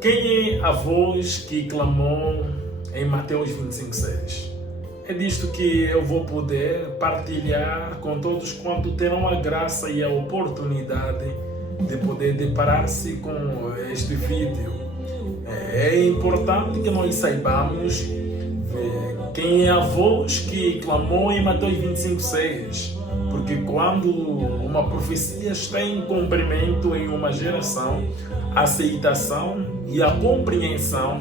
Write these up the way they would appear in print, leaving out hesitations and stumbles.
Quem é a voz que clamou em Mateus 25:6? É disto que eu vou poder partilhar com todos quanto terão a graça e a oportunidade de poder deparar-se com este vídeo. É importante que nós saibamos quem é a voz que clamou em Mateus 25:6, porque quando uma profecia está em cumprimento em uma geração, a aceitação e a compreensão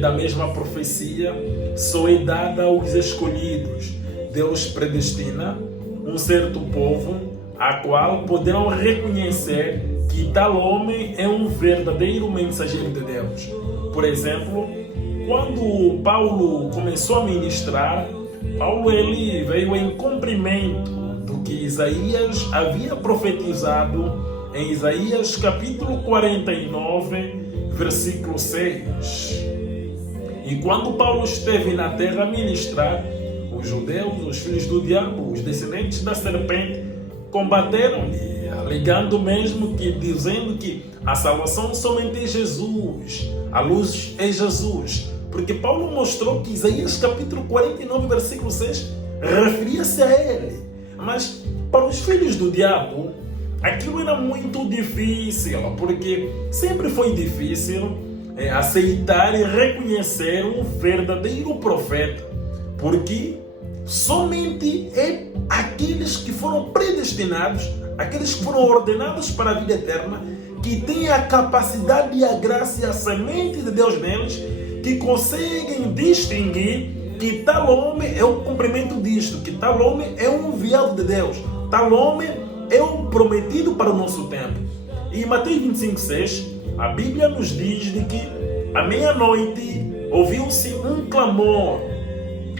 da mesma profecia só é dada aos escolhidos. Deus predestina um certo povo a qual poderão reconhecer que tal homem é um verdadeiro mensageiro de Deus. Por exemplo, quando Paulo começou a ministrar, Paulo ele veio em cumprimento do que Isaías havia profetizado em Isaías capítulo 49, versículo 6. E quando Paulo esteve na terra a ministrar, os judeus, os filhos do diabo, os descendentes da serpente, combateram-lhe, alegando mesmo que, dizendo que a salvação somente é Jesus, a luz é Jesus. Porque Paulo mostrou que Isaías capítulo 49, versículo 6, referia-se a ele. Mas para os filhos do diabo, aquilo era muito difícil, porque sempre foi difícil aceitar e reconhecer um verdadeiro profeta, porque somente é aqueles que foram predestinados, aqueles que foram ordenados para a vida eterna, que têm a capacidade e a graça e a semente de Deus neles, que conseguem distinguir que tal homem é o cumprimento disto, que tal homem é um enviado de Deus, tal homem é um prometido para o nosso tempo. E em Mateus 25:6, a Bíblia nos diz de que à meia-noite ouviu-se um clamor: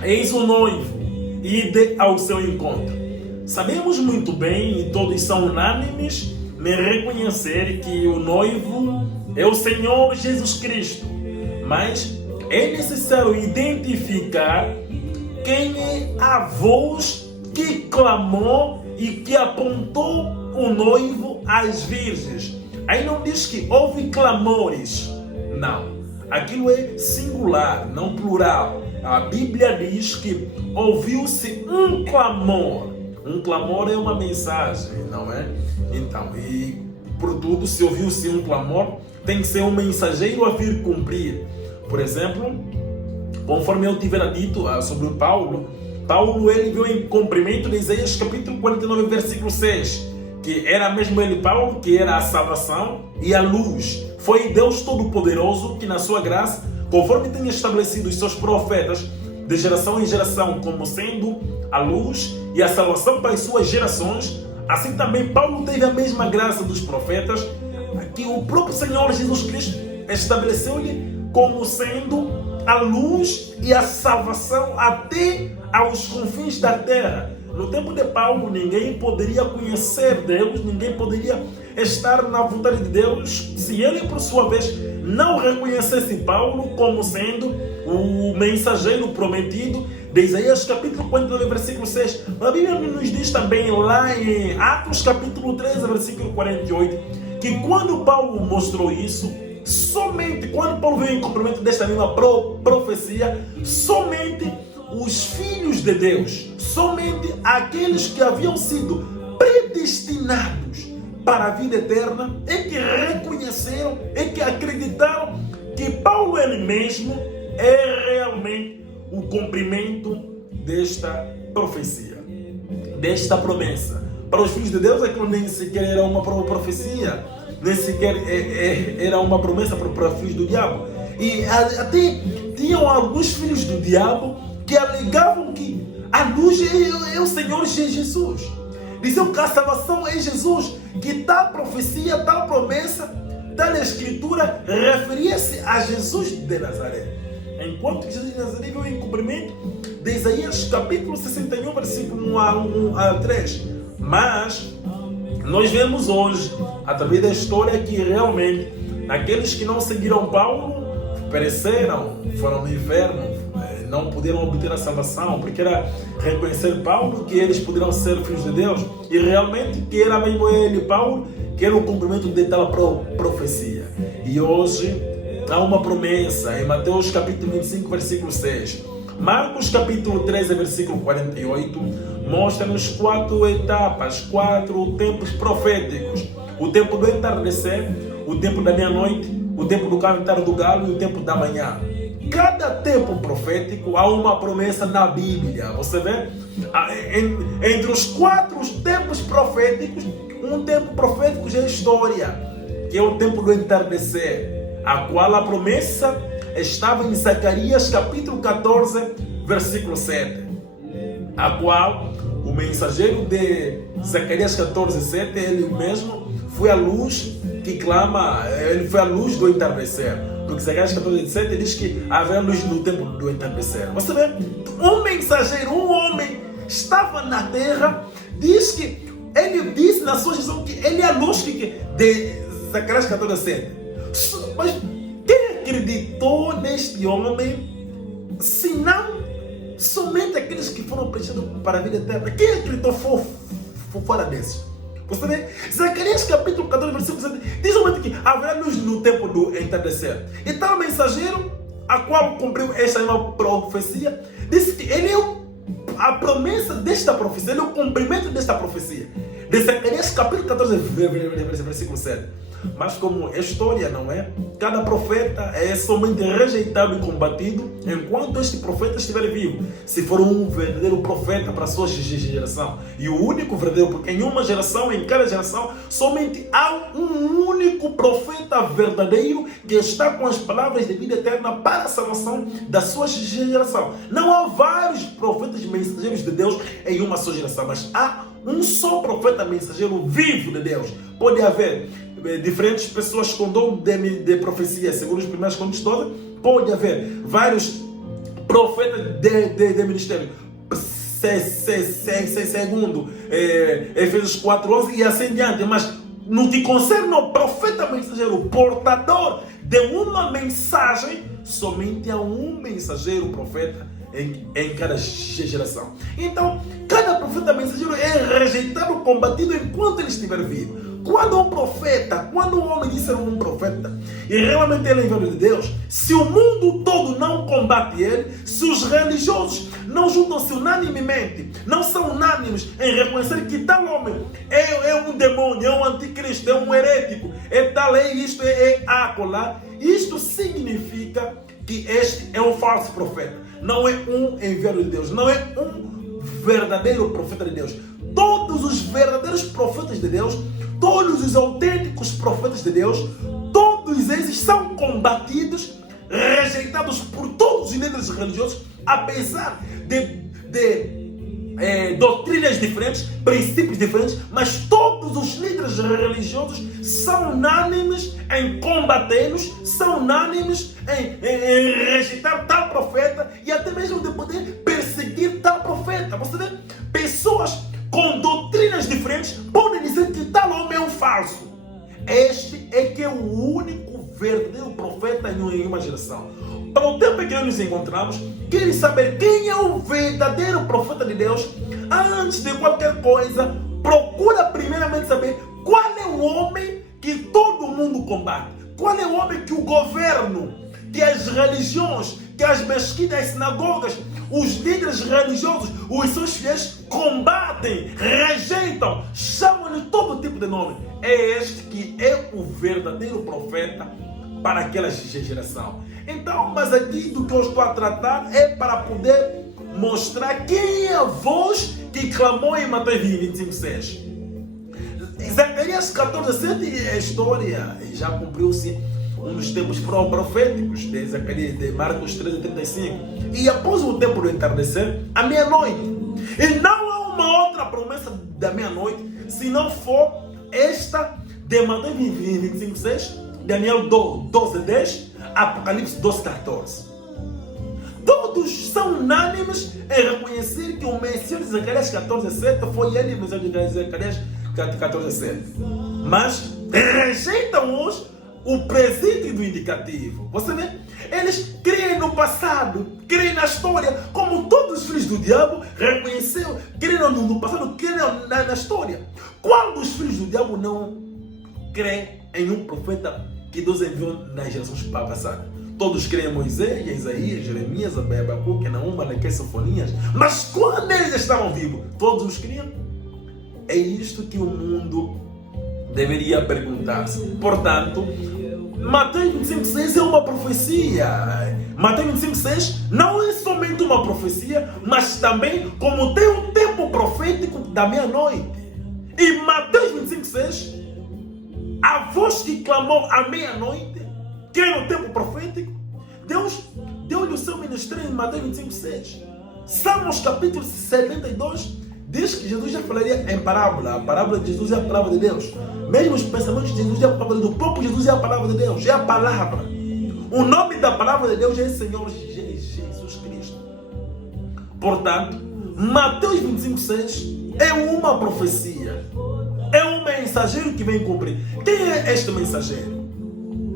eis o noivo, ide ao seu encontro. Sabemos muito bem, e todos são unânimes em reconhecer que o noivo é o Senhor Jesus Cristo. Mas é necessário identificar quem é a voz que clamou e que apontou o noivo às virgens. Aí não diz que houve clamores. Não. Aquilo é singular, não plural. A Bíblia diz que ouviu-se um clamor. Um clamor é uma mensagem, não é? Então, e por tudo, se ouviu-se um clamor, tem que ser um mensageiro a vir cumprir. Por exemplo, conforme eu tivera dito sobre Paulo ele veio em cumprimento de Isaías capítulo 49, versículo 6, que era mesmo ele, Paulo, que era a salvação e a luz. Foi Deus Todo-Poderoso que na sua graça, conforme tem estabelecido os seus profetas de geração em geração como sendo a luz e a salvação para as suas gerações, assim também Paulo teve a mesma graça dos profetas que o próprio Senhor Jesus Cristo estabeleceu-lhe como sendo a luz e a salvação até aos confins da terra. No tempo de Paulo, ninguém poderia conhecer Deus, ninguém poderia estar na vontade de Deus se ele, por sua vez, não reconhecesse Paulo como sendo o mensageiro prometido de Isaías capítulo 49, versículo 6. A Bíblia nos diz também lá em Atos capítulo 13, versículo 48, que quando Paulo mostrou isso, somente quando Paulo veio em cumprimento desta mesma profecia, somente os filhos de Deus, somente aqueles que haviam sido predestinados para a vida eterna, é que reconheceram, é que acreditaram que Paulo ele mesmo é realmente o cumprimento desta profecia, desta promessa. Para os filhos de Deus, aquilo nem sequer era uma profecia, nem sequer era uma promessa para os filhos do diabo. E até tinham alguns filhos do diabo que alegavam que a luz é o Senhor Jesus. Diziam que a salvação é Jesus, que tal profecia, tal promessa, tal escritura referia-se a Jesus de Nazaré. Enquanto que Jesus de Nazaré veio em cumprimento de Isaías capítulo 61, versículo 1 a 3. Mas nós vemos hoje, através da história, que realmente aqueles que não seguiram Paulo pereceram, foram no inferno, não puderam obter a salvação, porque era reconhecer Paulo que eles poderiam ser filhos de Deus, e realmente que era mesmo ele, Paulo, que era o cumprimento de tal profecia. E hoje há uma promessa em Mateus capítulo 25, versículo 6. Marcos capítulo 13, versículo 48, mostra-nos 4 etapas, 4 tempos proféticos. O tempo do entardecer, o tempo da meia-noite, o tempo do cantar do galo e o tempo da manhã. Cada tempo profético há uma promessa na Bíblia. Você vê? Entre os 4 tempos proféticos, um tempo profético já é história, que é o tempo do entardecer, a qual a promessa estava em Zacarias capítulo 14, versículo 7, a qual o mensageiro de Zacarias 14, 7, ele mesmo foi a luz que clama, ele foi a luz do entardecer. Porque Zacarias 14, 7 diz que haverá luz no tempo do entardecer. Você vê? Um mensageiro, um homem, estava na terra, diz que ele disse na sua visão que ele é a luz de Zacarias 14, 7. Mas quem acreditou neste homem, senão somente aqueles que foram preenchidos para a vida eterna? Quem acreditou fora desses? Você vê? Zacarias capítulo 14, versículo 7 diz somente que haverá luz no tempo do entardecer. Então o mensageiro, a qual cumpriu esta mesma profecia, disse que ele é a promessa desta profecia, ele é o cumprimento desta profecia. De Zacarias capítulo 14, versículo 7. Mas como é história, não é? Cada profeta é somente rejeitado e combatido enquanto este profeta estiver vivo. Se for um verdadeiro profeta para a sua geração. E o único verdadeiro, porque em uma geração, em cada geração, somente há um único profeta verdadeiro que está com as palavras de vida eterna para a salvação da sua geração. Não há vários profetas mensageiros de Deus em uma só geração, mas há um só profeta mensageiro vivo de Deus. Pode haver diferentes pessoas com dom de profecia, segundo os primeiros contos todos. Pode haver vários profetas de ministério, segundo Efésios 4:11 e assim diante. Mas no que concerne ao profeta mensageiro, portador de uma mensagem, somente há um mensageiro profeta em cada geração. Então, cada profeta mensageiro é rejeitado, combatido enquanto ele estiver vivo. Quando um profeta, quando um homem diz ser um profeta, e realmente ele é enviado de Deus, se o mundo todo não combate ele, se os religiosos não juntam-se unanimemente, não são unânimes em reconhecer que tal homem é um demônio, é um anticristo, é um herético, é tal, é isto, é acolá, isto significa que este é um falso profeta. Não é um enviado de Deus, não é um verdadeiro profeta de Deus. Todos os verdadeiros profetas de Deus, todos os autênticos profetas de Deus, todos eles são combatidos, rejeitados por todos os líderes religiosos, apesar de doutrinas diferentes, princípios diferentes, mas todos os líderes religiosos são unânimes em combatê-los, são unânimes em rejeitar tal profeta e até mesmo de poder perseguir tal profeta. Você vê? Pessoas com doutrinas diferentes podem dizer que tal homem é um falso. Este é que é o único verdadeiro profeta em uma geração. Para o tempo em que nos encontramos, querem saber quem é o verdadeiro profeta de Deus? Antes de qualquer coisa, procura primeiramente saber qual é o homem que todo mundo combate. Qual é o homem que o governo, que as religiões, que as mesquitas, as sinagogas, os líderes religiosos, os seus fiéis combatem, rejeitam, chamam de todo tipo de nome. É este que é o verdadeiro profeta para aquela geração. Então, mas aqui do que eu estou a tratar é para poder mostrar quem é a voz que clamou em Mateus 25:6. Zacarias 14:7 é a história, já cumpriu-se um dos tempos proféticos de Zacarias, de Marcos 13:35. E após o tempo do entardecer, a meia-noite. E não há uma outra promessa da meia-noite, se não for esta de Mateus 25:6, Daniel 12:10, Apocalipse 12:14. Todos são unânimes em reconhecer que o Messias de Zacarias 14:7 foi ele mesmo de Zacarias 14:7. Mas rejeitam-os o presente do indicativo. Você vê? Eles creem no passado, creem na história, como todos os filhos do diabo reconheceram, creem no passado, creem na história. Quando os filhos do diabo não creem em um profeta que Deus enviou nas gerações passadas. Todos creem em Moisés, Isaías, Jeremias, Abacuque, Naum, Malaquias, Sofonias. Mas quando eles estavam vivos, todos os criam? É isto que o mundo deveria perguntar-se. Portanto, Mateus 25,6 é uma profecia. Mateus 25,6 não é somente uma profecia, mas também como tem um tempo profético da meia-noite. E Mateus 25,6, a voz que clamou à meia-noite, que é no tempo profético, Deus deu-lhe o seu ministério em Mateus 25,6. Salmos capítulo 72 diz que Jesus já falaria em parábola. A parábola de Jesus é a palavra de Deus. Mesmo os pensamentos de Jesus é a palavra do próprio Jesus, é a palavra de Deus, é a palavra. O nome da palavra de Deus é Senhor Jesus Cristo. Portanto, Mateus 25,6 é uma profecia. É um mensageiro que vem cumprir. Quem é este mensageiro?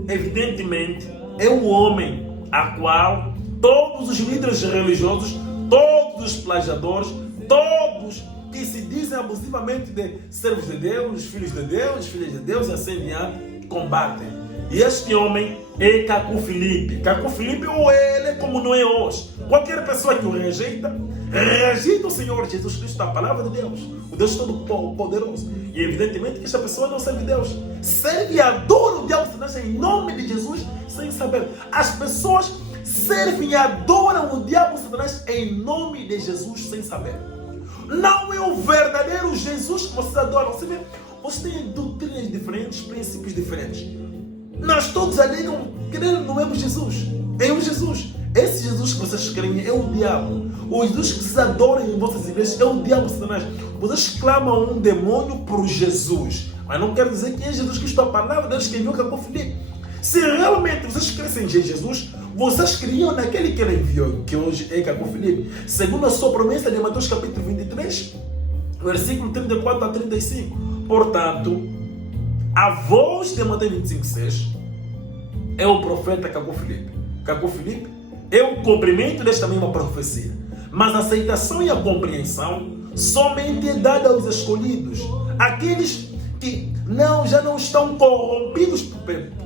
Evidentemente, é o homem a qual todos os líderes religiosos, todos os plagiadores, todos que se dizem abusivamente de servos de Deus, filhos de Deus e assim adiante, combatem. E este homem é Cacu Filipe. Cacu Filipe, ou ele é como não é hoje. Qualquer pessoa que o rejeita o Senhor Jesus Cristo, a palavra de Deus, o Deus Todo-Poderoso. E evidentemente que esta pessoa não serve Deus. Serve e adora o diabo Satanás em nome de Jesus, sem saber. As pessoas servem e adoram o diabo Satanás em nome de Jesus, sem saber. Não é o verdadeiro Jesus que vocês adoram. Você vê, vocês têm doutrinas diferentes, princípios diferentes. Nós todos alegam crer no mesmo Jesus. Em um Jesus. Esse Jesus que vocês creem é o diabo. O Jesus que vocês adoram em vossas igrejas é o diabo Satanás. Vocês clamam um demônio por Jesus. Mas não quer dizer que é Jesus Cristo, a palavra de Deus que enviou Cacu Filipe. Se realmente vocês crescem em Jesus, vocês criam naquele que ele enviou, que hoje é Cacu Filipe. Segundo a sua promessa de Mateus capítulo 23, versículo 34 a 35. Portanto, a voz de Mateus 25,6 é o profeta Cacu Filipe. Cacu Filipe é o cumprimento desta mesma profecia. Mas a aceitação e a compreensão somente é dada aos escolhidos. Aqueles que já não estão corrompidos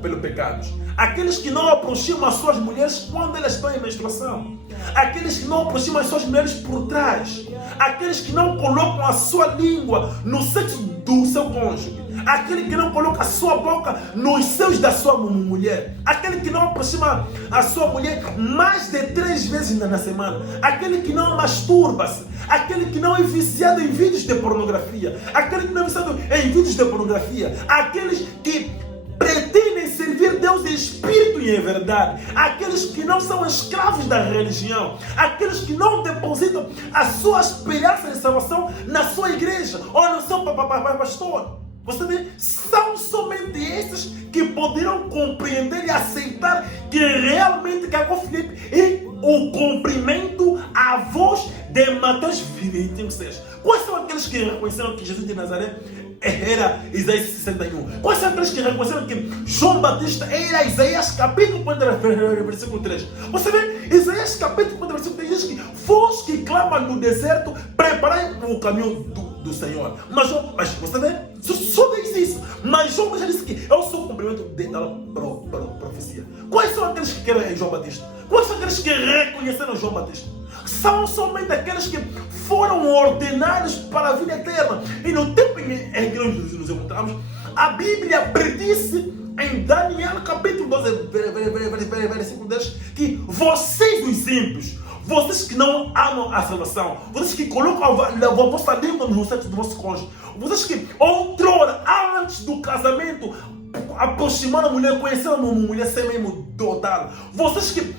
pelo pecado. Aqueles que não aproximam as suas mulheres quando elas estão em menstruação. Aqueles que não aproximam as suas mulheres por trás. Aqueles que não colocam a sua língua no sexo do seu cônjuge. Aquele que não coloca a sua boca nos seios da sua mulher. Aquele que não aproxima a sua mulher mais de 3 vezes na semana. Aquele que não masturba-se. Aquele que não é viciado em vídeos de pornografia. Aquele que não é viciado em vídeos de pornografia. Aqueles que pretendem servir Deus em espírito e em verdade. Aqueles que não são escravos da religião. Aqueles que não depositam a sua esperança de salvação na sua igreja ou no seu pastor. Você vê, são somente esses que poderão compreender e aceitar que realmente Cacu Filipe é o cumprimento à voz de Mateus 25,6. Quais são aqueles que reconheceram que Jesus de Nazaré era Isaías 61? Quais são aqueles que reconheceram que João Batista era Isaías capítulo 4, versículo 3? Você vê, Isaías capítulo 4, versículo 3 diz que voz que clama no deserto, preparai o caminho do Senhor. Mas você vê, só diz isso. Mas João já disse que é o seu cumprimento da profecia. Quais são aqueles que querem João Batista? Quais são aqueles que reconheceram João Batista? São somente aqueles que foram ordenados para a vida eterna. E no tempo em que nós nos encontramos, a Bíblia predisse em Daniel capítulo 12, versículo 10, que vocês os ímpios, vocês que não amam a salvação, vocês que colocam a vossa língua no sexo do vosso cônjuge, vocês que outrora, antes do casamento, aproximaram a mulher, conheceram uma mulher sem mesmo dotá-la, vocês que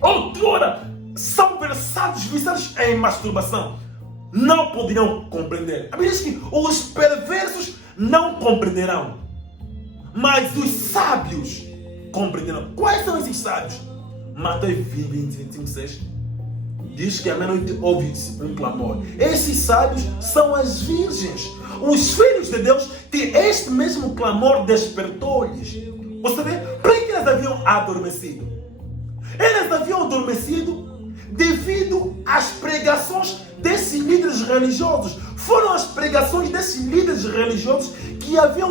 outrora são versados, viciados em masturbação, não poderão compreender. A Bíblia diz que os perversos não compreenderão, mas os sábios compreenderão. Quais são esses sábios? Mateus 25,6 diz que à meia-noite ouve-se um clamor. Esses sábios são as virgens, os filhos de Deus, que este mesmo clamor despertou-lhes. Você vê, por que eles haviam adormecido? Eles haviam adormecido devido às pregações desses líderes religiosos. Foram as pregações desses líderes religiosos que haviam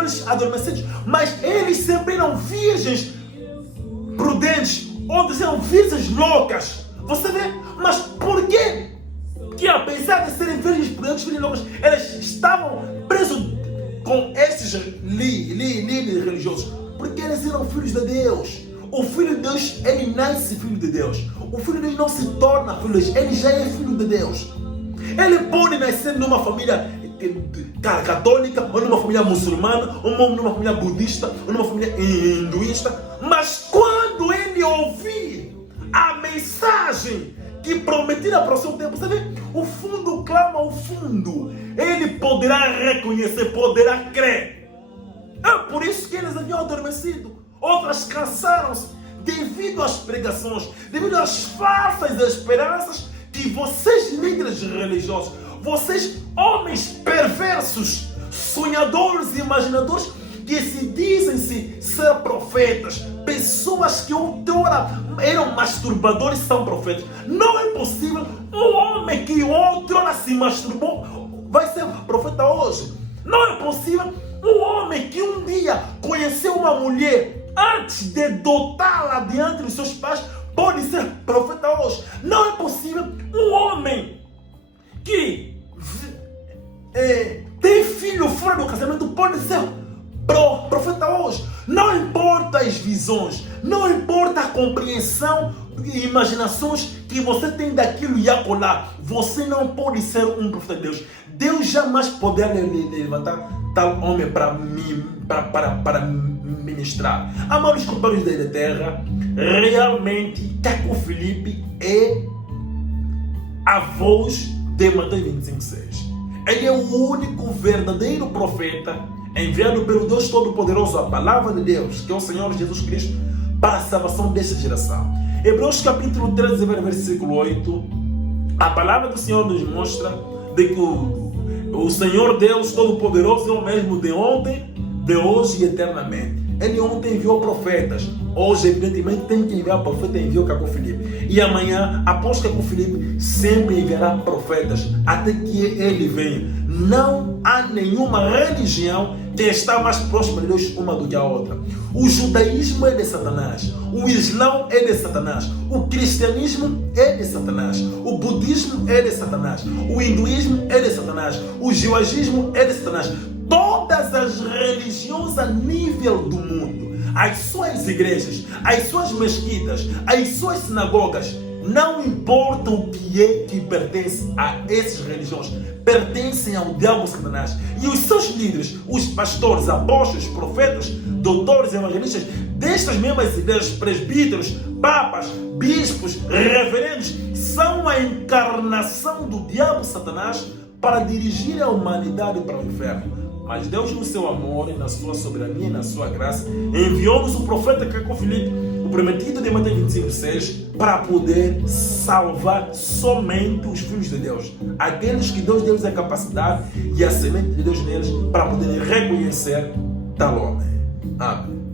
eles adormecidos, mas eles sempre eram virgens prudentes, ou diziam virgens loucas. Você vê? Mas por quê? Que apesar de serem virgens prudentes, virgens loucas, eles estavam presos com esses líderes religiosos, porque eles eram filhos de Deus. O filho de Deus, ele nasce filho de Deus. O filho de Deus não se torna filho de Deus, ele já é filho de Deus. Ele pode nascer numa família católica, ou numa família muçulmana, ou numa família budista, ou numa família hinduísta, mas quando ele ouvir a mensagem que prometida para o seu tempo, você vê, o fundo clama ao fundo, ele poderá reconhecer, poderá crer. É por isso que eles haviam adormecido. Outras cansaram-se devido às pregações, devido às falsas esperanças que vocês, líderes religiosos, vocês, homens perversos, sonhadores e imaginadores, que se dizem ser profetas, pessoas que outrora eram masturbadores, são profetas. Não é possível um homem que outrora se masturbou vai ser profeta hoje. Não é possível um homem que um dia conheceu uma mulher antes de dotá-la diante dos seus pais pode ser profeta hoje. Não é possível um homem que tem filho fora do casamento pode ser profeta hoje. Não importa as visões, não importa a compreensão e imaginações que você tem daquilo e acolá, você não pode ser um profeta de Deus. Deus jamais poderá levantar tal homem para ministrar. Amados companheiros da terra, realmente Caco Filipe é a voz de Mateus 25:6. Ele é o único verdadeiro profeta enviado pelo Deus Todo-Poderoso, a palavra de Deus, que é o Senhor Jesus Cristo, para a salvação desta geração. Hebreus capítulo 13, versículo 8, a palavra do Senhor nos mostra de que o Senhor Deus Todo-Poderoso é o mesmo de ontem, de hoje e eternamente. Ele ontem enviou profetas, hoje evidentemente tem que enviar profeta, enviou Caco Filipe. E amanhã, após Caco Filipe, sempre enviará profetas, até que ele venha. Não há nenhuma religião que está mais próxima de Deus uma do que a outra. O judaísmo é de Satanás, o islão é de Satanás, o cristianismo é de Satanás, o budismo é de Satanás, o hinduísmo é de Satanás, o judaísmo é de Satanás. Todas as religiões a nível do mundo, as suas igrejas, as suas mesquitas, as suas sinagogas, não importa o que é que pertence a essas religiões, pertencem ao diabo Satanás. E os seus líderes, os pastores, apóstolos, profetas, doutores e evangelistas destas mesmas igrejas, presbíteros, papas, bispos, reverendos, são a encarnação do diabo Satanás para dirigir a humanidade para o inferno. Mas Deus, no seu amor e na sua soberania e na sua graça, enviou-nos o profeta Caco Filipe, o prometido de Mateus 25:6, para poder salvar somente os filhos de Deus, aqueles que Deus deu a capacidade e a semente de Deus neles, para poderem reconhecer tal homem. Amém.